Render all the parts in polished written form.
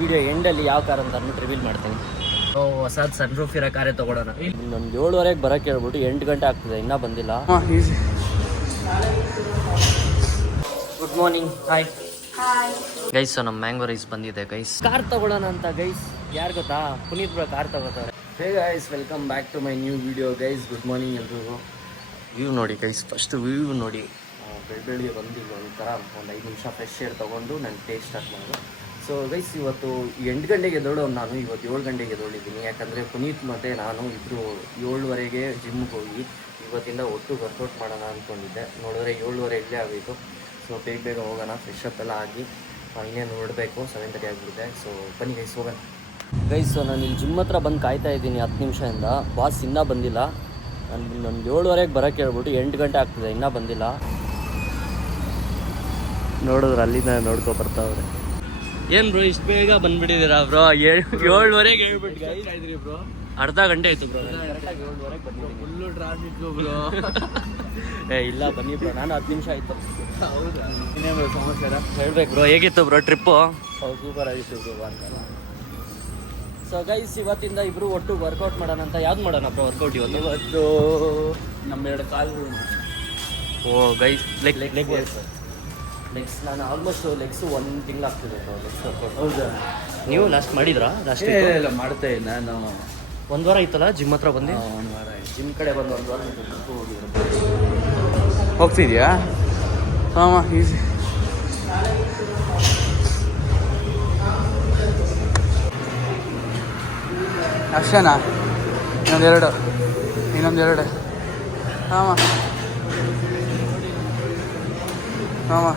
Video ಎಂಡಲ್ಲಿ ಯಾವ car ಅಂತ ಅಂದ್ಬಿಟ್ಟು ರಿವೀಲ್ ಮಾಡ್ತೀನಿ. ಹೊಸದು ಸನ್ ರೂಫ್ ಇರೋ ಕಾರೇ ತೊಗೊಳೋಣ. ಒಂದು 7:30ಗೆ ಬರೋಕ್ಕೆ ಹೇಳ್ಬಿಟ್ಟು 8 ಗಂಟೆ ಆಗ್ತದೆ, ಇನ್ನೂ ಬಂದಿಲ್ಲ. Good morning. ಹಾಯ್ ಗೈಸ್, ನಮ್ಮ ಮ್ಯಾಂಗೋ ರೈಸ್ ಬಂದಿದೆ ಗೈಸ್. ಕಾರ್ ತಗೊಳ್ಳೋಣ ಅಂತ ಗೈಸ್. ಯಾರು ಗೊತ್ತಾ, ಪುನೀತ್ ಬ್ರೋ ಕಾರ್ ತಗೋತಾರೆ. Hey guys, welcome back to my new video guys. Good morning ಎಲ್ರಿಗೂ. ವ್ಯೂ ನೋಡಿ ಗೈಸ್, ಫಸ್ಟ್ ವ್ಯೂ ನೋಡಿ. ಬೆಳಿಗ್ಗೆ ಬಂದು ಒಂಥರ ಒಂದು 5 ನಿಮಿಷ ಫ್ರೆಶ್ ಏರ್ ತೊಗೊಂಡು ನಾನು ಟೇಸ್ಟ್ ಸ್ಟಾರ್ಟ್ ಮಾಡೋದು. ಸೊ ಗೈಸ್, ಇವತ್ತು 8 ಗಂಟೆಗೆ ಎದ್ದೋಳೋನು ನಾನು. ಇವತ್ತು 7 ಗಂಟೆಗೆ ಎದ್ದೋಳಿದ್ದೀನಿ. ಯಾಕಂದರೆ ಪುನೀತ್ ಮತ್ತು ನಾನು ಇಬ್ಬರು 7:30ಗೆ ಜಿಮ್ಗೆ ಹೋಗಿ ಇವತ್ತಿಂದ ಒಟ್ಟು ವರ್ಕೌಟ್ ಮಾಡೋಣ ಅಂದ್ಕೊಂಡಿದ್ದೆ. ನೋಡಿದ್ರೆ 7:30 ಇಲ್ಲೇ ಆಗೋಯಿತು. ಸೊ ಬೇಗ ಹೋಗೋಣ, ಫ್ರೆಶ್ ಅಪ್ ಎಲ್ಲ ಆಗಿ ಇನ್ನೇನು ಹೊರಡಬೇಕು. 7:30 ಆಗಿಬಿಟ್ಟಿದೆ. ಸೊ ಬನ್ನಿ ಗೈಸ್, ಹೋಗೋಣ ಗೈಸ್. ಸೊ ನಾನು ಇಲ್ಲಿ ಜಿಮ್ ಹತ್ರ ಬಂದು ಕಾಯ್ತಾ ಇದ್ದೀನಿ 10 ನಿಮಿಷದಿಂದ. ಬಾಸ್ ಇನ್ನೂ ಬಂದಿಲ್ಲ. ನಾನು 7:30ಗೆ ಬರೋಕ್ಕೆ ಹೇಳ್ಬಿಟ್ಟು 8 ಗಂಟೆ ಆಗ್ತದೆ, ಇನ್ನೂ ಬಂದಿಲ್ಲ. ನೋಡಿದ್ರೆ ಅಲ್ಲಿಂದ ನೋಡ್ಕೊ ಬರ್ತಾವ್ರೆ. ಏನು ಬ್ರೋ ಇಷ್ಟು ಬೇಗ ಬಂದುಬಿಟ್ಟಿದ್ದೀರಾ ಬ್ರೋ? 7:30ಗೆ ಹೇಳ್ಬಿಟ್ಟು ಬ್ರೋ, ಅರ್ಧ ಗಂಟೆ ಆಯಿತು ಬ್ರೋ. ಕರೆಕ್ಟಾಗಿ 7:30ಗೆ ಬಂದಿದ್ದೀನಿ. Full traffic bro. ಇಲ್ಲ ಬನ್ನಿ ಬ್ರೋ, ನಾನು 10 ನಿಮಿಷ ಆಯಿತು. ಹೌದಾ? ಇನ್ನೇನು ಸಮಾಚಾರ ಹೇಳ್ಬೇಕು ಬ್ರೋ. ಹೇಗಿತ್ತು ಬ್ರೋ ಟ್ರಿಪ್ಪು? ಸೂಪರ್ ಆಗಿತ್ತು ಬ್ರೋ ಅಂತ. ಸೊ ಗೈಸ್, ಇವತ್ತಿಂದ ಇಬ್ಬರು ಒಟ್ಟು ವರ್ಕೌಟ್ ಮಾಡೋಣ ಅಂತ. ಯಾವ್ದು ಮಾಡೋಣ ಬ್ರೋ ವರ್ಕೌಟ್ ಇವತ್ತು? ನಮ್ಮ 2 ಕಾಲುಗಳು. ಓ ಗೈಸ್, ಲೆಗ್ಸ್ ನಾನು ಆಲ್ಮೋಸ್ಟ್ ಲೆಗ್ಸು 1 ತಿಂಗಳು ಆಗ್ತಿದೆ ಲೆಗ್ಸ್ ವರ್ಕೌಟ್. ಹೌದಾ? ನೀವು ಲಾಸ್ಟ್ ಮಾಡಿದ್ರಾ? ಲಾಸ್ಟ್ ಇಲ್ಲ, ಮಾಡ್ತಾ ಇದ್ದೆ ನಾನು. 1 ವಾರ ಆಯ್ತಲ್ಲ ಜಿಮ್ ಹತ್ರ ಬಂದು. 1 ವಾರ ಆಯ್ತು ಜಿಮ್ ಕಡೆ ಬಂದು. 1 ವಾರ ಹೋಗ್ತಿದ್ಯಾ? ಹಾಂ, ಈಸಿ. ಅಷ್ಟೇನಾ? ಇನ್ನೊಂದೆರಡು. ಹಾಂ ಹಾಂ.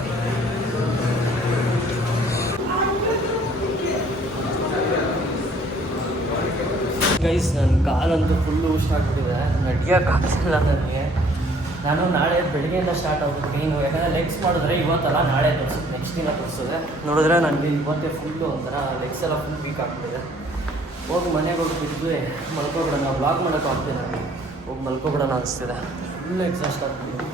ಗೈಸ್, ನನ್ನ ಕಾಲಂತೂ ಫುಲ್ಲು ಹುಷಾರಾಗ್ಬಿಟ್ಟಿದೆ. ನಡೆಯೋಕ್ಕಾಗ್ತಿಲ್ಲ ನನಗೆ. ನಾನು ನಾಳೆ ಬೆಳಗ್ಗೆಯಿಂದ ಸ್ಟಾರ್ಟ್ ಆಗುತ್ತೆ ಪೇನು. ಯಾಕಂದರೆ ಲೆಗ್ಸ್ ಮಾಡಿದ್ರೆ ಇವತ್ತಲ್ಲ ನಾಳೆ ತೋರಿಸುತ್ತೆ, ನೆಕ್ಸ್ಟ್ ದಿನ ತೋರಿಸ್ತದೆ. ನೋಡಿದ್ರೆ ನನಗೆ ಇವತ್ತೇ ಫುಲ್ಲು ಒಂಥರ ಲೆಗ್ಸ್ ಎಲ್ಲ ಫುಲ್ ವೀಕ್ ಆಗ್ತಿದೆ. ಹೋಗಿ ಮನೆಗೆ ಹೋಗಿ ಬಿದ್ದು ಮಲ್ಕೊಬಿಡೋಣ. ಬ್ಲಾಗ್ ಮಾಡೋಕ್ಕೂ ಆಗ್ತಿದೆ ನನಗೆ. ಹೋಗಿ ಮಲ್ಕೊಬಿಡೋಣ ಅನಿಸ್ತಿದೆ. ಫುಲ್ ಎಕ್ಸಾಸ್ಟ್ ಆಗ್ತಿದೆ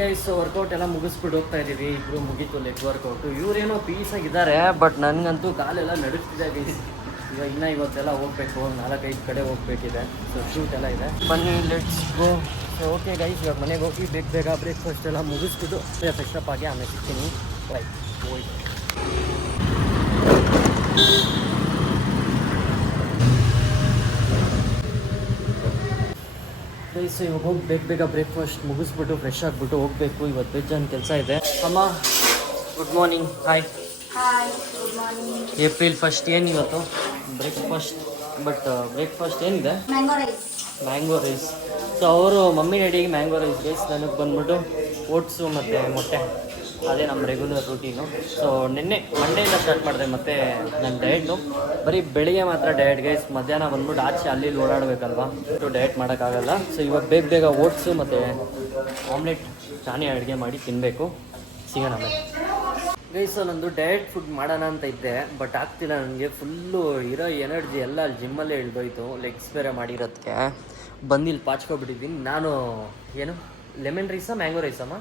ಗೈಸ್. ವರ್ಕೌಟ್ ಎಲ್ಲ ಮುಗಿಸ್ಬಿಟ್ಟು ಹೋಗ್ತಾ ಇದ್ದೀವಿ. ಇಬ್ಬರು ಮುಗೀತು ಲೆಗ್ ವರ್ಕೌಟು. ಇವರೇನೋ ಪೀಸಾಗಿದ್ದಾರೆ, ಬಟ್ ನನಗಂತೂ ಕಾಲೆಲ್ಲ ನಡುಗ್ತಿದೆ ಗೈಸ್. ಇವತ್ತೆಲ್ಲ ಹೋಗಬೇಕು, 4-5 ಕಡೆ ಹೋಗಬೇಕಿದೆ. ಸೊ ಶೂಟ್ ಎಲ್ಲ ಇದೆ. ಬನ್ನಿ let's go. So okay guys, ಇವಾಗ ಮನೆಗೆ ಹೋಗಿ ಬೇಗ ಬ್ರೇಕ್ಫಾಸ್ಟ್ ಎಲ್ಲ ಮುಗಿಸ್ಬಿಟ್ಟು ಫ್ರೆಶ್ ಅಪ್ ಆಗಿ ಆಮೇಲೆ ಸಿಗ್ತೀನಿ. ರೈಟ್ ಹೋಯ್ತು ಗೈಸ್. ಇವಾಗ ಹೋಗಿ ಬೇಗ ಬ್ರೇಕ್ಫಾಸ್ಟ್ ಮುಗಿಸ್ಬಿಟ್ಟು ಫ್ರೆಶ್ ಆಗಿಬಿಟ್ಟು ಹೋಗಬೇಕು. ಇವತ್ತು ಬೇಜಾನ್ ಕೆಲಸ ಇದೆ. ಅಮ್ಮ good morning. Hi. Good morning. April 1 ಏನು ಇವತ್ತು ಬ್ರೇಕ್ಫಾಸ್ಟ್? ಬಟ್ ಬ್ರೇಕ್ಫಾಸ್ಟ್ ಏನಿದೆ? Mango rice. ಸೊ ಅವರು ಮಮ್ಮಿ ಡ್ಯಾಡಿಗೆ ಮ್ಯಾಂಗೋ ರೈಸ್ ಗೈಸ್. ನನಗೆ ಬಂದ್ಬಿಟ್ಟು ಓಟ್ಸು ಮತ್ತು ಮೊಟ್ಟೆ. ಅದೇ ನಮ್ಮ ರೆಗ್ಯುಲರ್ ರೂಟೀನು. ಸೊ ಮಂಡೆಯಿಂದ ಸ್ಟಾರ್ಟ್ ಮಾಡಿದೆ ಮತ್ತು ನನ್ನ ಡಯೆಟ್ನು. ಬರೀ ಬೆಳಿಗ್ಗೆ ಮಾತ್ರ ಡಯಟ್ ಗೈಸ್. ಮಧ್ಯಾಹ್ನ ಬಂದ್ಬಿಟ್ಟು ಆಚೆ ಅಲ್ಲಿ ಓಡಾಡಬೇಕಲ್ವಾ, ಡಯಟ್ ಮಾಡೋಕ್ಕಾಗಲ್ಲ. ಸೊ ಇವಾಗ ಬೇಗ ಓಟ್ಸು ಮತ್ತು ಆಮ್ಲೆಟ್ ನಾನೇ ಅಡುಗೆ ಮಾಡಿ ತಿನ್ನಬೇಕು. ಸಿಗೋಣ ಆಮೇಲೆ ಗೈಸ್. ನಂದು ಡಯಟ್ ಫುಡ್ ಮಾಡೋಣ ಅಂತ ಇದ್ದೆ, ಬಟ್ ಆಗ್ತಿಲ್ಲ ನನಗೆ. ಫುಲ್ಲು ಇರೋ ಎನರ್ಜಿ ಎಲ್ಲ ಅಲ್ಲಿ ಜಿಮ್ಮಲ್ಲೇ ಇಳ್ದೋಯ್ತು. ಲೆಗ್ಸ್ ಬೇರೆ ಮಾಡಿರೋದಕ್ಕೆ ಬಂದು ಇಲ್ಲಿ ಪಾಚ್ಕೊಬಿಟ್ಟಿದ್ದೀನಿ. ನಾನು ಏನು ಲೆಮನ್ ರೈಸಾ ಮ್ಯಾಂಗೋ ರೈಸಮ್ಮ?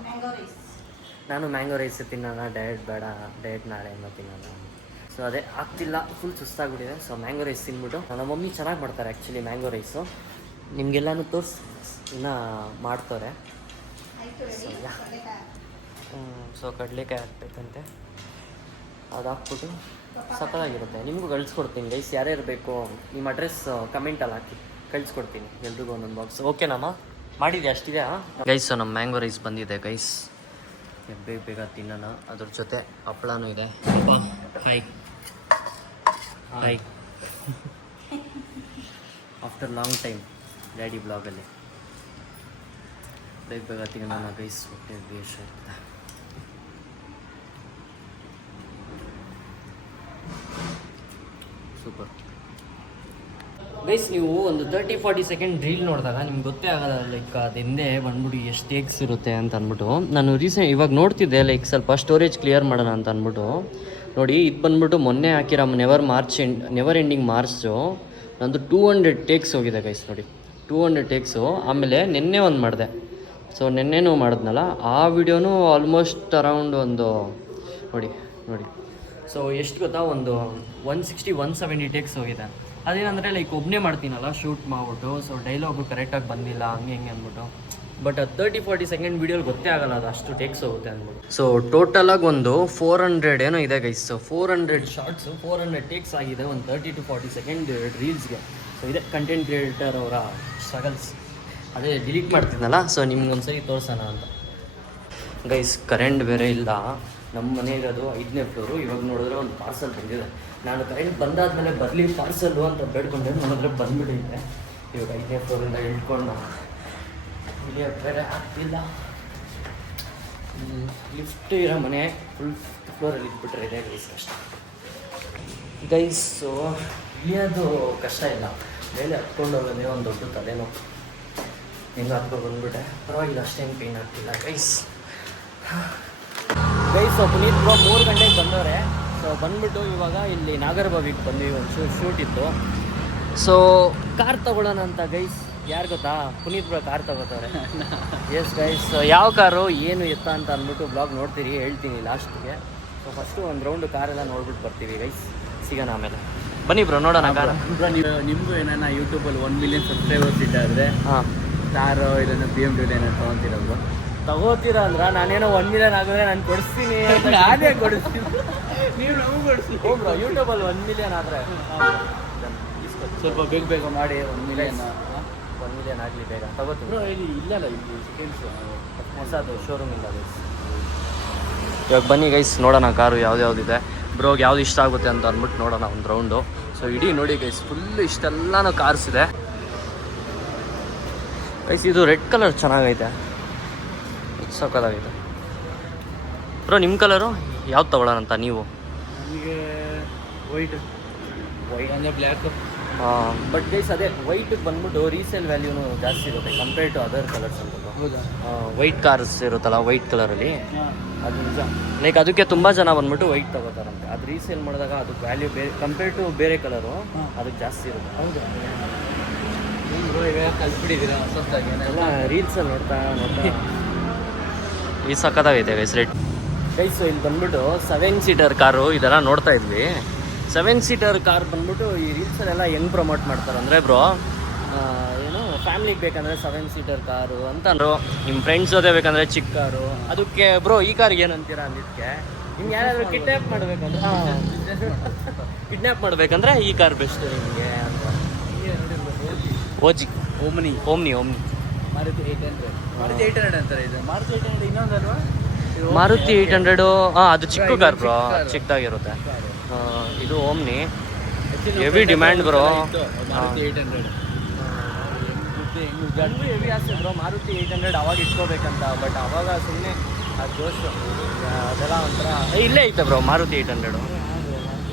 ನಾನು ಮ್ಯಾಂಗೋ ರೈಸ್ ತಿನ್ನೋಣ, ಡಯಟ್ ಬೇಡ, ಡಯಟ್ ನಾಳೆಯಿಂದ ತಿನ್ನೋಣ. ಸೊ ಅದೇ ಆಗ್ತಿಲ್ಲ, ಫುಲ್ ಸುಸ್ತಾಗ್ಬಿಟ್ಟಿದೆ. ಸೊ ಮ್ಯಾಂಗೋ ರೈಸ್ ತಿನ್ಬಿಟ್ಟು. ನಮ್ಮ ಮಮ್ಮಿ ಚೆನ್ನಾಗಿ ಮಾಡ್ತಾರೆ ಆ್ಯಕ್ಚುಲಿ ಮ್ಯಾಂಗೋ ರೈಸು. ನಿಮಗೆಲ್ಲನೂ ತೋರಿಸಿ ಇನ್ನೂ ಮಾಡ್ತಾರೆ. ಸೊ ಕಡಲೆಕಾಯಿ ಹಾಕ್ಬೇಕಂತೆ, ಅದು ಹಾಕ್ಬಿಟ್ಟು ಸಕ್ಕತ್ತಾಗಿರುತ್ತೆ. ನಿಮಗೂ ಕಳಿಸ್ಕೊಡ್ತೀನಿ ಗೈಸ್. ಯಾರ್ಯಾರು ಬೇಕು ನಿಮ್ಮ ಅಡ್ರೆಸ್ ಕಮೆಂಟಲ್ಲಿ ಹಾಕಿ ಕಳಿಸ್ಕೊಡ್ತೀನಿ ಎಲ್ರಿಗೂ ಒಂದೊಂದು ಬಾಕ್ಸ್. ಓಕೆನಮ್ಮ? ಮಾಡಿದೆ ಅಷ್ಟಿದೆ ಗೈಸ್. ನಮ್ಮ ಮ್ಯಾಂಗೋ ರೈಸ್ ಬಂದಿದೆ ಗೈಸ್. ಬೇಗ ತಿನ್ನೋಣ. ಅದ್ರ ಜೊತೆ ಹಪ್ಪಳನೂ ಇದೆ. Hi hi. After long time daddy ಬ್ಲಾಗಲ್ಲಿ ಬೇಗ ತಿನ್ನೋಣ ಗೈಸ್. ಹೊಟ್ಟೆ ವೇಸ್ಟ್ ಆಗ್ತದೆ. Super guys. ನೀವು ಒಂದು 30-40 ಸೆಕೆಂಡ್ ರೀಲ್ ನೋಡಿದಾಗ ನಿಮ್ಗೆ ಗೊತ್ತೇ ಆಗೋಲ್ಲ ಲೈಕ್ ಅದು ಹಿಂದೆ ಬಂದ್ಬಿಟ್ಟು ಎಷ್ಟು ಎಗ್ಸ್ ಇರುತ್ತೆ ಅಂತ ಅಂದ್ಬಿಟ್ಟು. ನಾನು ಇವಾಗ ನೋಡ್ತಿದ್ದೆ ಲೈಕ್ ಸ್ವಲ್ಪ ಸ್ಟೋರೇಜ್ ಕ್ಲಿಯರ್ ಮಾಡೋಣ ಅಂತ ಅಂದ್ಬಿಟ್ಟು. ನೋಡಿ ಇದು ಬಂದ್ಬಿಟ್ಟು ಮೊನ್ನೆ ಹಾಕಿರೋ ನೆವರ್ ಎಂಡಿಂಗ್ ಮಾರ್ಚು ನಂದು 200 ಟೇಕ್ಸ್ ಹೋಗಿದೆ ಗೈಸ್. ನೋಡಿ 200 ಟೇಕ್ಸು. ಆಮೇಲೆ ನಿನ್ನೆ ಒಂದು ಮಾಡಿದೆ. ಸೊ ನಿನ್ನೆನೂ ಮಾಡಿದ್ನಲ್ಲ, ಆ ವಿಡಿಯೋನೂ ಆಲ್ಮೋಸ್ಟ್ ಅರೌಂಡ್ ಒಂದು ನೋಡಿ ಸೊ ಎಷ್ಟು ಗೊತ್ತಾ, ಒಂದು 160-170 ಟೇಕ್ಸ್ ಹೋಗಿದೆ. ಅದೇನಂದರೆ ಲೈಕ್ ಒಬ್ಬನೇ ಮಾಡ್ತೀನಲ್ಲ ಶೂಟ್ ಮಾಡ್ಬಿಟ್ಟು, ಸೊ ಡೈಲಾಗು ಕರೆಕ್ಟಾಗಿ ಬಂದಿಲ್ಲ ಹಂಗೆ ಹಿಂಗೆ ಅಂದ್ಬಿಟ್ಟು. ಬಟ್ 30-40 ಸೆಕೆಂಡ್ ವೀಡಿಯೋಲಿ ಗೊತ್ತೇ ಆಗಲ್ಲ ಅದು ಅಷ್ಟು ಟೇಕ್ಸ್ ಹೋಗುತ್ತೆ ಅಂದ್ಬಿಟ್ಟು. ಸೊ ಟೋಟಲಾಗಿ ಒಂದು 400 ಏನೋ ಇದೆ ಗೈಸ್. ಸೊ 400 ಶಾರ್ಟ್ಸು 400 ಟೇಕ್ಸ್ ಆಗಿದೆ ಒಂದು 30-40 ಸೆಕೆಂಡ್ ರೀಲ್ಸ್ಗೆ. ಸೊ ಇದೆ ಕಂಟೆಂಟ್ ಕ್ರಿಯೇಟರ್ ಅವರ ಸ್ಟ್ರಗಲ್ಸ್. ಅದೇ ಡಿಲೀಟ್ ಮಾಡ್ತಿದ್ನಲ್ಲ, ಸೊ ನಿಮ್ಗೊಂದ್ಸರಿ ತೋರ್ಸೋಣ ಅಂತ. ಗೈಸ್ ಕರೆಂಟ್ ಬೇರೆ ಇಲ್ಲ, ನಮ್ಮ ಮನೆಗಿರೋದು 5ನೇ ಫ್ಲೋರು. ಇವಾಗ ನೋಡಿದ್ರೆ ಒಂದು ಪಾರ್ಸಲ್ ಬಂದಿದೆ. ನಾನು ಕರೆಂಟ್ ಬಂದಾದ್ಮೇಲೆ ಬರಲಿ ಪಾರ್ಸಲ್ಲು ಅಂತ ಬೇಡ್ಕೊಂಡೆ, ನೋಡಿದ್ರೆ ಬಂದ್ಬಿಟ್ಟಿದೆ. ಇವಾಗ 5ನೇ ಫ್ಲೋರಿಂದ ಇಳ್ಕೊಂಡು ಇಲ್ಲಿ ಬೇರೆ ಆಗ್ತಿಲ್ಲ. ಲಿಫ್ಟ್ ಇರೋ ಮನೆ ಫುಲ್ ಫ್ಲೋರಲ್ಲಿ ಇದ್ಬಿಟ್ರೆ ಇದೆ ಗೈಸ್ ಕಷ್ಟ. ಗೈಸು ಇಳಿಯೋದು ಕಷ್ಟ ಇಲ್ಲ, ಮೇಲೆ ಹತ್ಕೊಂಡು ಹೋಗೋದೇ ಒಂದು ದೊಡ್ಡ ತಲೆನೋವು. ಹಿಂಗೆ ಹತ್ಕೊಂಡು ಬಂದ್ಬಿಟ್ಟೆ, ಪರವಾಗಿಲ್ಲ ಅಷ್ಟೇನು ಪೇನ್ ಆಗ್ತಿಲ್ಲ ಗೈಸ್. ಪುನೀತ್ ಬ್ರೋ 3 ಗಂಟೆಗೆ ಬಂದವ್ರೆ. ಸೊ ಬಂದ್ಬಿಟ್ಟು ಇವಾಗ ಇಲ್ಲಿ ನಾಗರಬಾವಿಗೆ ಬಂದ್ವಿ, ಒಂದು ಶೂಟ್ ಇತ್ತು. ಸೊ ಕಾರ್ ತೊಗೊಳ್ಳೋಣ ಅಂತ ಗೈಸ್. ಯಾರು ಗೊತ್ತಾ, ಪುನೀತ್ ಬ್ರೋ ಕಾರ್ ತೊಗೋತಾರೆ. ಎಸ್ ಗೈಸ್, ಯಾವ ಕಾರು ಏನು ಎತ್ತ ಅಂತ ಅಂದ್ಬಿಟ್ಟು ಬ್ಲಾಗ್ ನೋಡ್ತೀರಿ, ಹೇಳ್ತೀನಿ ಲಾಸ್ಟಿಗೆ. ಸೊ ಫಸ್ಟು ಒಂದು ರೌಂಡು ಕಾರೆಲ್ಲ ನೋಡ್ಬಿಟ್ಟು ಬರ್ತೀವಿ ಗೈಸ್, ಸಿಗೋಣ ಆಮೇಲೆ. ಬನ್ನಿ ಬ್ರೋ ನೋಡೋಣ ಕಾರ್. ನಿಮಗೂ ಏನಾನ ಯೂಟ್ಯೂಬಲ್ಲಿ 1 ಮಿಲಿಯನ್ ಸಬ್ಸ್ಕ್ರೈಬರ್ಸ್ ಇಟ್ಟಾದರೆ ಹಾಂ ಕಾರು ಇದನ್ನು BMW ಏನಾದ್ರು ತೊಗೊತೀರ ಬ್ರೋ? ತಗೋತೀರ ಅಂದ್ರೆ ನಾನೇನೋ 1 ಮಿಲಿಯನ್ ಆಗಿದ್ರೆ ನಾನು ಕೊಡಿಸ್ತೀನಿ. ನಾನೇ ಕೊಡಿಸ್ತೀನಿ, ನೀವು ನಮಗೂ ಕೊಡಿಸ್ತೀನಿ. ಬ್ರೋ ಯೂಟ್ಯೂಬಲ್ಲಿ 1 ಮಿಲಿಯನ್ ಆದರೆ ಸ್ವಲ್ಪ ಬೇಗ ಮಾಡಿ 1 ಮಿಲಿಯನ್ 1 ಮಿಲಿಯನ್ ಆಗಲಿ ಬೇಗ ತಗೋತೀನಿ ಬ್ರೋ. ಇಲ್ಲಿ ಇಲ್ಲಲ್ಲ, ಇಲ್ಲಿ ಸೆಕೆಂಡ್ಸ್ ಹೊಸದು ಶೋರೂಮ್ ಇಲ್ಲ ಗೈಸ್. ಇವಾಗ ಬನ್ನಿ ಗೈಸ್ ನೋಡೋಣ ಕಾರು ಯಾವ್ದಿದೆ. ಬ್ರೋಗೆ ಯಾವ್ದು ಇಷ್ಟ ಆಗುತ್ತೆ ಅಂತ ಅಂದ್ಬಿಟ್ಟು ನೋಡೋಣ ಒಂದು ರೌಂಡು. ಸೊ ಇಡೀ ನೋಡಿ ಗೈಸ್ ಫುಲ್ ಇಷ್ಟೆಲ್ಲನೂ ಕಾರ್ಸ್ ಇದೆ ಗೈಸ್. ಇದು ರೆಡ್ ಕಲರ್ ಚೆನ್ನಾಗೈತೆ, ಸಕ್ಕತ್ತಾಗೈತೆ ಬ್ರೋ. ನಿಮ್ಮ ಕಲರು ಯಾವ್ದು ತೊಗೊಳ್ಳೋಣ ಅಂತ ನೀವು? ನನಗೆ ವೈಟ್ ಅಂದರೆ ಬ್ಲ್ಯಾಕ್. ಬಟ್ ಗೈಸ್ ಅದೇ ವೈಟಿಗೆ ಬಂದ್ಬಿಟ್ಟು ರೀಸೇಲ್ ವ್ಯಾಲ್ಯೂನು ಜಾಸ್ತಿ ಇರುತ್ತೆ ಕಂಪೇರ್ ಟು ಅದರ್ ಕಲರ್ಸ್ ಅಂತ. ಹೌದಾ? ವೈಟ್ ಕಾರ್ಸ್ ಇರುತ್ತಲ್ಲ ವೈಟ್ ಕಲರಲ್ಲಿ, ಅದು ನಿಜ. ಲೈಕ್ ಅದಕ್ಕೆ ತುಂಬ ಜನ ಬಂದ್ಬಿಟ್ಟು ವೈಟ್ ತಗೋತಾರಂತೆ. ಅದು ರೀಸೇಲ್ ಮಾಡಿದಾಗ ಅದಕ್ಕೆ ವ್ಯಾಲ್ಯೂ ಬೇರೆ ಕಂಪೇರ್ ಟು ಬೇರೆ ಕಲರು ಅದಕ್ಕೆ ಜಾಸ್ತಿ ಇರುತ್ತೆ. ಹೌದು, ಇವಾಗ ಕಲ್ತ್ಬಿಟ್ಟಿದ್ದೀರಾ ಹೊಸದಾಗಿ ಎಲ್ಲ ರೀಲ್ಸಲ್ಲಿ ನೋಡ್ತಾ ಈ ಸಕ್ಕತ್ತಾಗೈತೆ ಗೈಸ್ ರೇಟ್. ಗೈಸ್ ಇಲ್ಲಿ ಬಂದ್ಬಿಟ್ಟು 7 ಸೀಟರ್ ಕಾರು ಇದೆಲ್ಲ ನೋಡ್ತಾ ಇದ್ವಿ. 7 ಸೀಟರ್ ಕಾರ್ ಬಂದ್ಬಿಟ್ಟು ಈ ರೀಲ್ಸಲ್ಲೆಲ್ಲ ಹೆಂಗೆ ಪ್ರಮೋಟ್ ಮಾಡ್ತಾರೆ ಅಂದರೆ ಬ್ರೋ, ಏನು ಫ್ಯಾಮ್ಲಿಗೆ ಬೇಕಂದರೆ 7 ಸೀಟರ್ ಕಾರು ಅಂತಂದ್ರು, ನಿಮ್ಮ ಫ್ರೆಂಡ್ಸ್ ಜೊತೆ ಬೇಕಂದರೆ ಚಿಕ್ಕ ಕಾರು. ಅದಕ್ಕೆ ಬ್ರೋ ಈ ಕಾರ್ಗೆ ಏನು ಅಂತೀರಾ ಅಂದಿದ್ದಕ್ಕೆ, ನಿಮ್ಗೆ ಯಾರಾದರೂ ಕಿಡ್ನ್ಯಾಪ್ ಮಾಡಬೇಕಂದ್ರೆ ಮಾಡಬೇಕಂದ್ರೆ ಈ ಕಾರ್ ಬೆಸ್ಟ್ ನಿಮಗೆ ಅಂತ. ಓಮ್ನಿ ಮಾರುತಿ 800 ಅಂತಾರೆ. ಇದು ಮಾರುತಿ 800 ಇನ್ನೊಂದಲ್ವಾ? ಮಾರುತಿ 800 ಅದು ಚಿಕ್ಕ ಕಾರ್ ಬ್ರೋ, ಚಿಕ್ಕದಾಗಿರುತ್ತೆ. ಇದು Omni heavy demand bro. Maruti 800 heavy ಆಸೆ ಬ್ರೋ ಮಾರುತಿ 800 ಅವಾಗ ಇಟ್ಕೋಬೇಕಂತ. ಬಟ್ ಅವಾಗ ಸುಮ್ಮನೆ ಆ ಜೋಶು ಅದೆಲ್ಲ ಒಂಥರ. ಇಲ್ಲೇ ಐತೆ ಬ್ರೋ ಮಾರುತಿ 800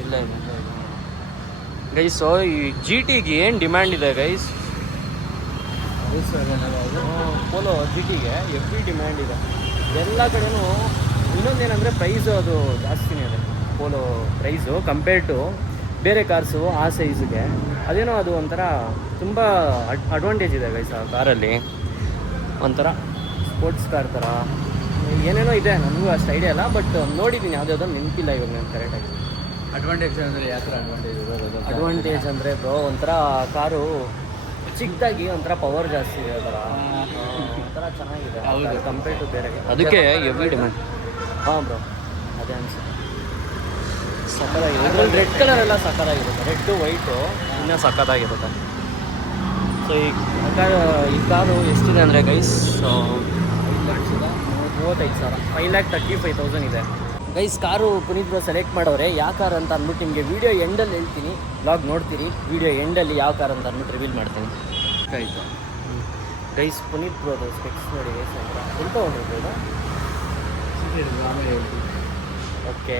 ಇಲ್ಲೇ ಇದೆ ಗೈಸು. ಈ GTಗೆ ಏನು ಡಿಮ್ಯಾಂಡ್ ಇದೆ ಗೈಸ್. ಪೋಲೋ GTಗೆ ಹೆವಿ ಡಿಮ್ಯಾಂಡ್ ಇದೆ ಎಲ್ಲ ಕಡೆನೂ. ಇನ್ನೊಂದೇನೆಂದರೆ ಪ್ರೈಸು ಅದು ಜಾಸ್ತಿನೇ ಇದೆ ಪೋಲೋ ಪ್ರೈಸು ಕಂಪೇರ್ ಟು ಬೇರೆ ಕಾರ್ಸು ಆ ಸೈಜ್ಗೆ. ಅದೇನೋ ಅದು ಒಂಥರ ತುಂಬ ಅಡ್ವಾಂಟೇಜ್ ಇದೆ ಗೈಸ್ ಆ ಕಾರಲ್ಲಿ. ಒಂಥರ ಸ್ಪೋರ್ಟ್ಸ್ ಕಾರ್ ಥರ ಏನೇನೋ ಇದೆ, ನನಗೂ ಅಷ್ಟು ಐಡಿಯಾ ಇಲ್ಲ. ಬಟ್ ನೋಡಿದ್ದೀನಿ ಯಾವುದ್ಯಾವುದೋ ನೆನಪಿಲ್ಲ ಇವಾಗ ನಾನು ಕರೆಕ್ಟಾಗಿ. ಅಡ್ವಾಂಟೇಜ್ ಅಂದರೆ ಯಾವ ಥರ ಅಡ್ವಾಂಟೇಜ್ ಇರೋದು? ಅಡ್ವಾಂಟೇಜ್ ಅಂದರೆ ಬ್ರೋ ಒಂಥರ ಕಾರು ಚಿಕ್ಕದಾಗಿ ಒಂಥರ ಪವರ್ ಜಾಸ್ತಿ ಇದೆ, ಅದರ ಒಂಥರ ಚೆನ್ನಾಗಿದೆ ಕಂಪೇರ್ ಟು ಬೇರೆ. ಅದಕ್ಕೆ ಹೆವಿ ಡಿಮ್ಯಾಂಡ್. ಹಾಂ ಬ್ರೋ ಅದೇ ಅನ್ಸುತ್ತೆ. ಸಕ್ಕತ್ತಾಗಿದೆ. ಇದರಲ್ಲಿ ರೆಡ್ ಕಲರ್ ಎಲ್ಲ ಸಕ್ಕತ್ತಾಗಿರುತ್ತೆ, ರೆಡ್ಡು ವೈಟು ಇನ್ನೂ ಸಕ್ಕತ್ತಾಗಿರುತ್ತೆ. ಸೊ ಈ ಕಾರು ಎಷ್ಟಿದೆ ಅಂದರೆ ಗೈಸ್ 5,35,000 5,35,000 ಇದೆ guys. Car Puneeth bro select ಮಾಡೋರೆ ಯಾವ ಕಾರ್ ಅಂತ ಅಂದ್ಬಿಟ್ಟು ನಿಮಗೆ ವೀಡಿಯೋ ಎಂಡಲ್ಲಿ ಹೇಳ್ತೀನಿ. ಬ್ಲಾಗ್ ನೋಡ್ತೀರಿ, ವೀಡಿಯೋ ಎಂಡಲ್ಲಿ ಯಾವ ಕಾರ್ ಅಂತ ಅಂದ್ಬಿಟ್ಟು ರಿವೀಲ್ ಮಾಡ್ತೀನಿ. ಆಯಿತು ಗೈಸ್ ಪುನೀತ್ ಬ್ರೋದು ಸ್ಪೆಕ್ಸ್ ನೋಡಿ ಗೈಸ್ ಅಂತ ಎಲ್ಲಿ ತೊಗೊಂಡಿರ್ಬೋದು. ಓಕೆ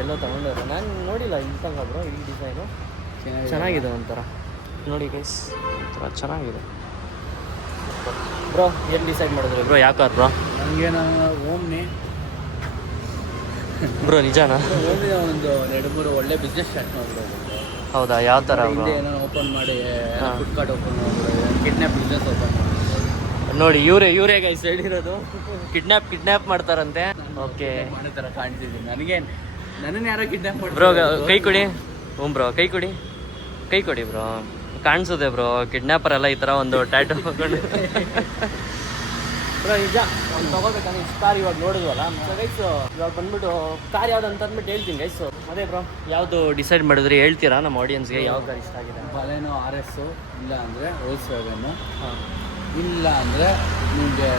ಎಲ್ಲೋ ತೊಗೊಂಡವ್ರು, ನಾನು ನೋಡಿಲ್ಲ ಇಲ್ಲಿ ತನಕ ಬ್ರೋ. ಈ ಡಿಸೈನು ಚೆನ್ನಾಗಿದೆ ಒಂಥರ ನೋಡಿ ಗೈಸ್, ಒಂಥರ ಚೆನ್ನಾಗಿದೆ ಬ್ರೋ. ಎಲ್ಲಿ ಡಿಸೈಡ್ ಮಾಡಿದ್ರಿ ಬ್ರೋ ಯಾವ ಕಾರ್ ಬ್ರೋ? ನನಗೆ ಓಮ್ನಿ ಬ್ರೋ ನಿಜಾನಾ? ಓಮ್ನಿ ಒಂದು 2-3 ಒಳ್ಳೆ ಬಿಸ್ನೆಸ್ ಸ್ಟಾರ್ಟ್ ಮಾಡ್ಬಿಡೋದು. ಹೌದಾ? ಯಾವ ಥರ ಬ್ರೋ? ಏನೋ ಓಪನ್ ಮಾಡಿ ಫುಡ್ ಕಾರ್ಟ್ ಓಪನ್ ಮಾಡ್ಬಿಡೋದು, ಕಿಡ್ನ್ಯಾಪ್ ಬಿಸ್ನೆಸ್ ಓಪನ್ ಮಾಡೋದು. ನೋಡಿ ಇವರೇ ಗೈಸ್ ಹೇಳಿರೋದು ಕಿಡ್ನ್ಯಾಪ್ ಮಾಡ್ತಾರಂತೆ. ಓಕೆ ಮಾಡೋ ಥರ ಕಾಣ್ತಿದ್ದೀನಿ ನನಗೆ. ನನ್ನನ್ನು ಯಾರೋ ಕಿಡ್ನಾಪ್ ಬ್ರೋ ಕೈ ಕೊಡಿ. ಹ್ಞೂ ಬ್ರೋ ಕೈ ಕೊಡಿ ಬ್ರೋ. ಕಾಣಿಸುತ್ತೆ ಬ್ರೋ ಕಿಡ್ನಾಪರ್ ಎಲ್ಲ ಈ ಥರ ಒಂದು ಟ್ಯಾಟು ಹಾಕೊಂಡು. ಬ್ರೋ ನಿಜ ಒಂದು ತೊಗೋಬೇಕಂದ್ರೆ ಇಷ್ಟು ಕಾರ್ ಇವಾಗ ನೋಡಿದ್ವಲ್ಲ ಗೈಸ್. ಇವಾಗ ಬಂದ್ಬಿಟ್ಟು ಕಾರ್ ಯಾವ್ದು ಅಂತ ಅಂದ್ಬಿಟ್ಟು ಹೇಳ್ತೀನಿ ಗೈಸ್. ಅದೇ ಬ್ರೋ ಯಾವುದು ಡಿಸೈಡ್ ಮಾಡಿದ್ರಿ ಹೇಳ್ತೀರಾ ನಮ್ಮ ಆಡಿಯನ್ಸ್ಗೆ ಯಾವ ಕಾರ್ ಇಷ್ಟ ಆಗಿದೆ? ಬಲೆನೋ RS, ಇಲ್ಲ ಅಂದರೆ ರೋಲ್ಸ್ ವ್ಯಾಗನ್ನು, ಹಾಂ ಇಲ್ಲ ಅಂದರೆ ನಿಮಗೆ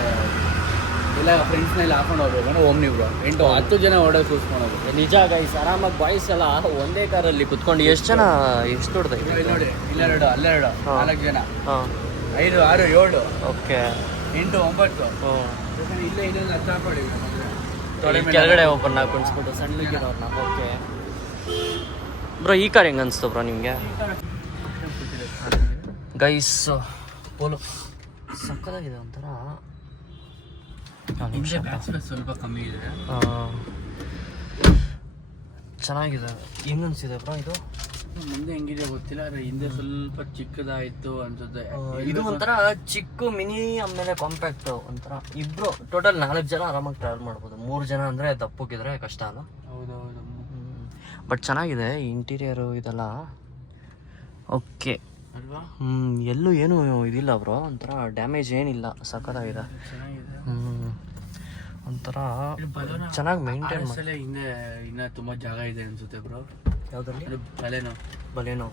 ಎಲ್ಲ ಫ್ರೆಂಡ್ಸ್ನೆಲ್ಲ ಹಾಕೊಂಡು ಹೋಗ್ಬೇಕಂದ್ರೆ ಓಮ್ನಿ ಬ್ರೋ. 8-10 ಜನ ಓಡೋಕೆ ಕೂತ್ಕೊಳ್ಳೋದು. ನಿಜ ಗೈಸ್, ಆರಾಮಾಗಿ ಬಾಯ್ಸ್ ಎಲ್ಲ ಒಂದೇ ಕಾರಲ್ಲಿ ಕುತ್ಕೊಂಡು ಎಷ್ಟು ಜನ ಎಷ್ಟು ದೊಡ್ಡದ ಇಲ್ಲಿ ನೋಡಿ, ಇಲ್ಲೆರಡು ಅಲ್ಲೆರಡು, 4 ಜನ, ಹಾಂ 5, 6, 7, ಓಕೆ 8, 9. ಇಲ್ಲೇ ಇದೆಲ್ಲ ಹಚ್ಚಾಕೊಳ್ಳಿ ಕೆಳಗಡೆ ಒಬ್ಬರನ್ನ ಕುಣಿಸ್ಬಿಟ್ಟು ಸಣ್ಣಗಿರೋರ್ನ. ಓಕೆ ಬ್ರೋ ಈ ಕಾರ್ ಹೆಂಗೆ ಅನಿಸ್ತು ಬ್ರೋ ನಿಮಗೆ? ಗೈಸ್ ಪೋಲೋ ಸಕ್ಕದಾಗಿದೆ ಒಂಥರ. ನಿಮಿಷ ಸ್ವಲ್ಪ ಕಮ್ಮಿ ಇದೆ, ಚೆನ್ನಾಗಿದೆ. ಹೆಂಗೆ ಅನಿಸಿದೆ ಬ್ರೋ ಇದು? ಮುಂದೆ ಹೆಂಗಿದೆ ಗೊತ್ತಿಲ್ಲ, ಆದರೆ ಹಿಂದೆ ಸ್ವಲ್ಪ ಚಿಕ್ಕದಾಯಿತು ಅನ್ಸುತ್ತೆ. ಇದು ಒಂಥರ ಚಿಕ್ಕ ಮಿನಿ ಆಮೇಲೆ ಕಾಂಪ್ಯಾಕ್ಟ್ ಒಂಥರ. ಇಬ್ರು ಟೋಟಲ್ 4 ಜನ ಆರಾಮಾಗಿ ಟ್ರಾವೆಲ್ ಮಾಡ್ಬೋದು. 3 ಜನ ಅಂದರೆ ದಪ್ಪಕ್ಕಿದ್ರೆ ಕಷ್ಟ ಅಲ್ಲ. ಹೌದೌದು. ಬಟ್ ಚೆನ್ನಾಗಿದೆ ಇಂಟೀರಿಯರು ಇದೆಲ್ಲ. ಓಕೆ ಅಲ್ವಾ? ಎಲ್ಲೂ ಏನು ಇದಿಲ್ಲ ಬ್ರೋ, ಒಂಥರ ಡ್ಯಾಮೇಜ್ ಏನಿಲ್ಲ, ಸಕ್ಕತ್ತಾಗಿದೆ. ಚೆನ್ನಾಗಿದೆ. ಒಂಥರ ಚೆನ್ನಾಗಿ ಮೇಂಟೈನ್ ಮಾಡಿ. ಹಿಂದೆ ಇನ್ನೂ ತುಂಬ ಜಾಗ ಇದೆ ಅನ್ಸುತ್ತೆ ಬ್ರೋ. ಯಾವುದ್ರಲ್ಲಿ? ಬಲೇನೋ.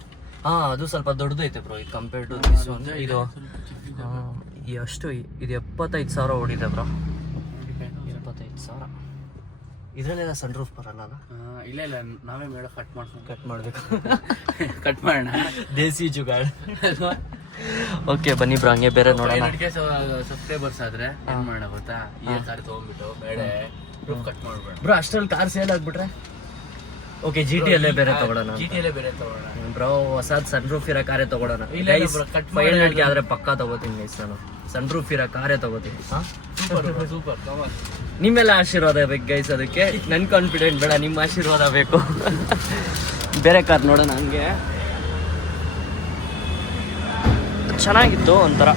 ಹಾಂ ಅದು ಸ್ವಲ್ಪ ದೊಡ್ಡದೈತೆ ಬ್ರೋ ಇದು ಕಂಪೇರ್ ಟು ದಿಸ್ ಒನ್. ಇದು ಎಷ್ಟು ಇದು 75,000 ಓಡಿದೆ ಬ್ರೋ. 75,000. ಇದರಲ್ಲೆಲ್ಲ ಸನ್ ರೂಫ್ ಬರಲ್ಲ? ಇಲ್ಲ ನಾವೇ ಮೇಡ ಕಟ್ ಮಾಡಬೇಕು. ಕಟ್ ಮಾಡೋಣ, ದೇಸಿ ಜುಗಾಡ್. ಓಕೆ ಬನ್ನಿ ಬ್ರೋ, ಹಂಗೆ ಬೇರೆ ನೋಡೋಣ. ಸಬ್ಸ್ಕ್ರೈಬರ್ಸ್ ಆದ್ರೆ ಏನ್ ಮಾಡೋಣ ಗೊತ್ತಾ, ಈ ಕಾರ್ ತಗೊಂಡ್ಬಿಟ್ಟು ಬೇಡ ರೂಫ್ ಕಟ್ ಮಾಡ್ಬೇಡ ಬ್ರೋ. ಅಷ್ಟ್ರಲ್ಲಿ ಕಾರ್ ಸೇಲ್ ಆಗ್ಬಿಟ್ರೆ ಓಕೆ GT ಅಲ್ಲೇ ಬೇರೆ ತಗೊಳ್ಳೋಣ. ಬ್ರೋ ಹೊಸದ್ ಸನ್ ರೂಫ್ ಇರೋ ಕಾರೇ ತಗೊಳ್ಳೋಣ. 500ಗೆ ಆದ್ರೆ ಪಕ್ಕಾ ತಗೋತೀನಿ ಗೈಸ್ ನಾನು. ಸನ್ ರೂಫ್ ಇರೋ ಕಾರೇ ತಗೋತೀನಿ. ಸೂಪರ್. ನಿಮ್ಮೆಲ್ಲ ಆಶೀರ್ವಾದ ಬೇಕು ಗೈಸ್, ಅದಕ್ಕೆ ನನ್ ಕಾನ್ಫಿಡೆಂಟ್ ಬೇಡ, ನಿಮ್ಮ ಆಶೀರ್ವಾದ ಬೇಕು. ಬೇರೆ ಕಾರ್ ನೋಡೋಣ. ಹಂಗೆ ಚೆನ್ನಾಗಿತ್ತು ಒಂಥರ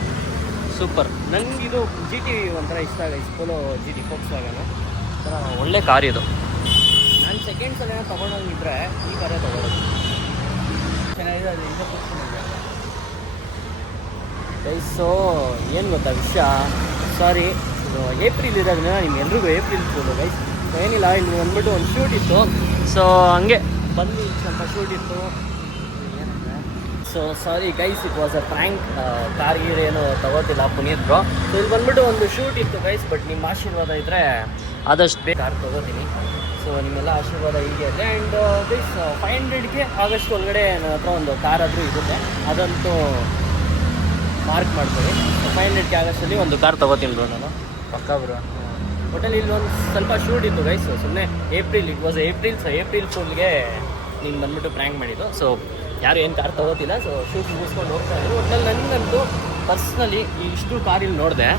ಸೂಪರ್. ನನಗೆ ಇದು GT ಒಂಥರ ಇಷ್ಟ ಗೈಸ್. ಪೋಲೋ GT Volkswagen ಒಂಥರ ಒಳ್ಳೆ ಕಾರ್ ಇದು. ನಾನು ಸೆಕೆಂಡ್ಸಲ್ಲಿ ಏನೋ ತೊಗೊಂಡೋಗಿದ್ರೆ ಈ ಕಾರೇ ತೊಗೊಳೋದು. ಚೆನ್ನಾಗಿದೆ ಅದು. ಗೈಸು ಏನು ಗೊತ್ತಾ ವಿಷಯ, ಸಾರಿ ಇದು ಏಪ್ರಿಲ್ ಇರೋದ್ರಿಂದ ನಿಮ್ಗೆಲ್ರಿಗೂ ಏಪ್ರಿಲ್ ಫುಲ್ಲು ಗೈಸ್. ಏನಿಲ್ಲ, ಇಲ್ಲಿ ಬಂದ್ಬಿಟ್ಟು ಒಂದು ಶೂಟ್ ಇತ್ತು, ಸೊ ಹಂಗೆ ಬಂದು ಸ್ವಲ್ಪ ಶೂಟ್ ಇತ್ತು. So sorry guys, it was a prank. Car Gir ಏನು ತಗೋತಿಲ್ಲ ಪುನೀತ್ ಬ್ರೋ. ಸೊ ಇಲ್ಲಿ ಬಂದ್ಬಿಟ್ಟು ಒಂದು ಶೂಟ್ ಇತ್ತು ಗೈಸ್, ಬಟ್ ನಿಮ್ಮ ಆಶೀರ್ವಾದ ಇದ್ದರೆ ಆದಷ್ಟು ಬೇಗ ಕಾರ್ ತೊಗೋತೀನಿ. ಸೊ ನಿಮ್ಮೆಲ್ಲ ಆಶೀರ್ವಾದ ಹೀಗೆ ಇದೆ. ಆ್ಯಂಡ್ ಗೈಸ್ 500ಗೆ ಆಗಸ್ಟ್ ಒಳಗಡೆ ನನ್ನ ಹತ್ರ ಒಂದು ಕಾರ್ ಆದರೂ ಇರುತ್ತೆ, ಅದಂತೂ ಮಾರ್ಕ್ ಮಾಡ್ಕೊಳ್ಳಿ. 500ಗೆ ಆಗಸ್ಟಲ್ಲಿ ಒಂದು ಕಾರ್ ತೊಗೋತೀನಿ ಬ್ರೋ ನಾನು ಪಕ್ಕಾ ಬ್ರೋ. ಒಟ್ಟಲ್ಲಿ ಇಲ್ಲಿ ಒಂದು ಸ್ವಲ್ಪ ಶೂಟ್ ಇತ್ತು ಗೈಸ್, ಸುಮ್ಮನೆ ಇಟ್ ವಾಸ್ ಏಪ್ರಿಲ್ ಫುಲ್ಗೆ ನಿಮ್ಗೆ ಬಂದ್ಬಿಟ್ಟು ಪ್ರ್ಯಾಂಕ್ ಮಾಡಿದ್ದು. ಸೊ ಯಾರು ಏನು ಕಾರ್ ತೊಗೋತಿಲ್ಲ, ಸೊ ಶೂಟ್ ಮುಗಿಸ್ಕೊಂಡು ಹೋಗ್ತಾ ಇದ್ರು. ಒಟ್ಟಲ್ಲಿ ನನಗಂತೂ ಪರ್ಸ್ನಲಿ ಇಷ್ಟು ಕಾರ್ ಇಲ್ಲಿ ನೋಡಿದೆ.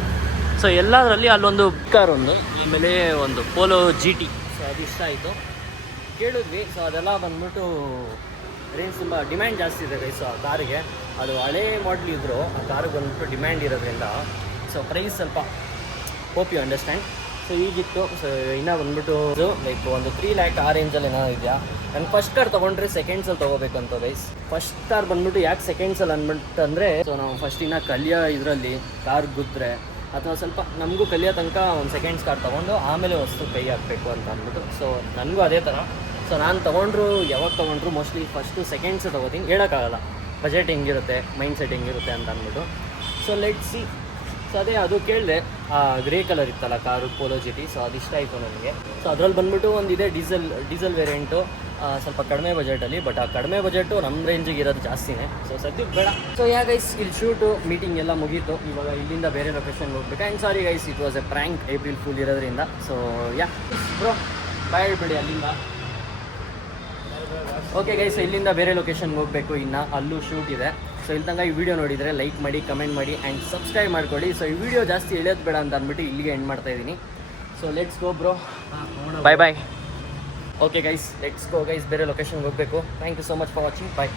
ಸೊ ಎಲ್ಲದರಲ್ಲಿ ಅಲ್ಲೊಂದು ಕಾರ್ ಒಂದು, ಆಮೇಲೆ ಒಂದು ಪೋಲೋ GT, ಸೊ ಅದು ಇಷ್ಟ ಆಯಿತು, ಕೇಳಿದ್ವಿ. ಸೊ ಅದೆಲ್ಲ ಬಂದ್ಬಿಟ್ಟು ರೇಂಜ್ ತುಂಬ ಡಿಮ್ಯಾಂಡ್ ಜಾಸ್ತಿ ಇದೆ ಗೈಸ್ ಆ ಕಾರಿಗೆ. ಅದು ಹಳೇ ಮಾಡಲ್ ಇದ್ದರೂ ಆ ಕಾರಿಗೆ ಬಂದ್ಬಿಟ್ಟು ಡಿಮ್ಯಾಂಡ್ ಇರೋದ್ರಿಂದ ಸೊ ಪ್ರೈಸ್ ಸ್ವಲ್ಪ ಹೋಪ್ ಯು ಅಂಡರ್ಸ್ಟ್ಯಾಂಡ್. ಸೊ ಈಗಿತ್ತು. ಸೊ ಇನ್ನೂ ಬಂದ್ಬಿಟ್ಟು ಲೈಕ್ ಒಂದು 3 lakh ಆ ರೇಂಜಲ್ಲಿ ಏನೋ ಇದೆಯಾ. ನಾನು ಫಸ್ಟ್ ಕಾರ್ ತೊಗೊಂಡ್ರೆ ಸೆಕೆಂಡ್ಸಲ್ಲಿ ತೊಗೋಬೇಕಂತ ಗೈಸ್. ಫಸ್ಟ್ ಕಾರ್ ಬಂದ್ಬಿಟ್ಟು ಯಾಕೆ ಸೆಕೆಂಡ್ಸಲ್ಲಿ ಅಂದ್ಬಿಟ್ಟು ಅಂದರೆ, ಸೊ ನಾವು ಫಸ್ಟ್ ಇನ್ನೂ ಕಲಿಯೋ ಇದರಲ್ಲಿ ಕಾರ್ ಗುದ್ದರೆ ಅಥವಾ ಸ್ವಲ್ಪ ನಮಗೂ ಕಲಿಯೋ ತನಕ ಒಂದು ಸೆಕೆಂಡ್ಸ್ ಕಾರ್ ತೊಗೊಂಡು ಆಮೇಲೆ ವಸ್ತು ಕೈ ಹಾಕಬೇಕು ಅಂತ ಅಂದ್ಬಿಟ್ಟು. ಸೊ ನನಗೂ ಅದೇ ಥರ. ಸೊ ನಾನು ಯಾವಾಗ ತೊಗೊಂಡ್ರು ಮೋಸ್ಟ್ಲಿ ಫಸ್ಟು ಸೆಕೆಂಡ್ಸ್ ತೊಗೋತೀನಿ. ಹೇಳೋಕ್ಕಾಗಲ್ಲ ಬಜೆಟ್ ಹೆಂಗಿರುತ್ತೆ, ಮೈಂಡ್ ಸೆಟ್ ಹೆಂಗಿರುತ್ತೆ ಅಂತ ಅಂದ್ಬಿಟ್ಟು. So let see. ಸೊ ಅದೇ ಅದು ಕೇಳಿದೆ, ಗ್ರೇ ಕಲರ್ ಇತ್ತಲ್ಲ ಕಾರು ಪೋಲೋ GT, ಸೊ ಅದು ಇಷ್ಟ ಆಯಿತು ನನಗೆ. ಸೊ ಅದ್ರಲ್ಲಿ ಬಂದ್ಬಿಟ್ಟು ಒಂದಿದೆ ಡೀಸೆಲ್ ವೇರಿಯಂಟು, ಸ್ವಲ್ಪ ಕಡಿಮೆ ಬಜೆಟಲ್ಲಿ. ಬಟ್ ಆ ಕಡಿಮೆ ಬಜೆಟು ನಮ್ಮ ರೇಂಜಿಗೆ ಇರೋದು ಜಾಸ್ತಿನೇ. ಸೊ ಸದ್ಯಕ್ಕೆ ಬೇಡ. ಸೊ ಗೈಸ್ ಇಲ್ಲಿ ಶೂಟು ಮೀಟಿಂಗ್ ಎಲ್ಲ ಮುಗೀತು. ಇವಾಗ ಇಲ್ಲಿಂದ ಬೇರೆ ಲೊಕೇಶನ್ಗೆ ಹೋಗ್ಬೇಕು. And sorry guys, it was A prank April full ಇರೋದ್ರಿಂದ. ಸೊ ಬ್ರೋ ಬಾಯ್ ಹೇಳ್ಬಿಡಿ ಅಲ್ಲಿಂದ. ಓಕೆ ಗೈಸ್, ಇಲ್ಲಿಂದ ಬೇರೆ ಲೊಕೇಶನ್ಗೆ ಹೋಗಬೇಕು. ಇನ್ನು ಅಲ್ಲೂ ಶೂಟ್ ಇದೆ. ಸೊ ಇಲ್ಲಿ ತನಕ ಈ ವಿಡಿಯೋ ನೋಡಿದರೆ ಲೈಕ್ ಮಾಡಿ, ಕಮೆಂಟ್ ಮಾಡಿ ಆ್ಯಂಡ್ ಸಬ್ಸ್ಕ್ರೈಬ್ ಮಾಡ್ಕೊಳ್ಳಿ. ಸೊ ಈ ವಿಡಿಯೋ ಜಾಸ್ತಿ ಎಳೆಯೋದು ಬೇಡ ಅಂತ ಅಂದ್ಬಿಟ್ಟು ಇಲ್ಲಿಗೆ ಎಂಡ್ ಮಾಡ್ತಾಯಿದ್ದೀನಿ. So let's go bro. Bye. Okay guys, let's go guys, ಬೇರೆ ಲೊಕೇಶನ್ಗೆ ಹೋಗಬೇಕು. Thank you so much for watching. Bye.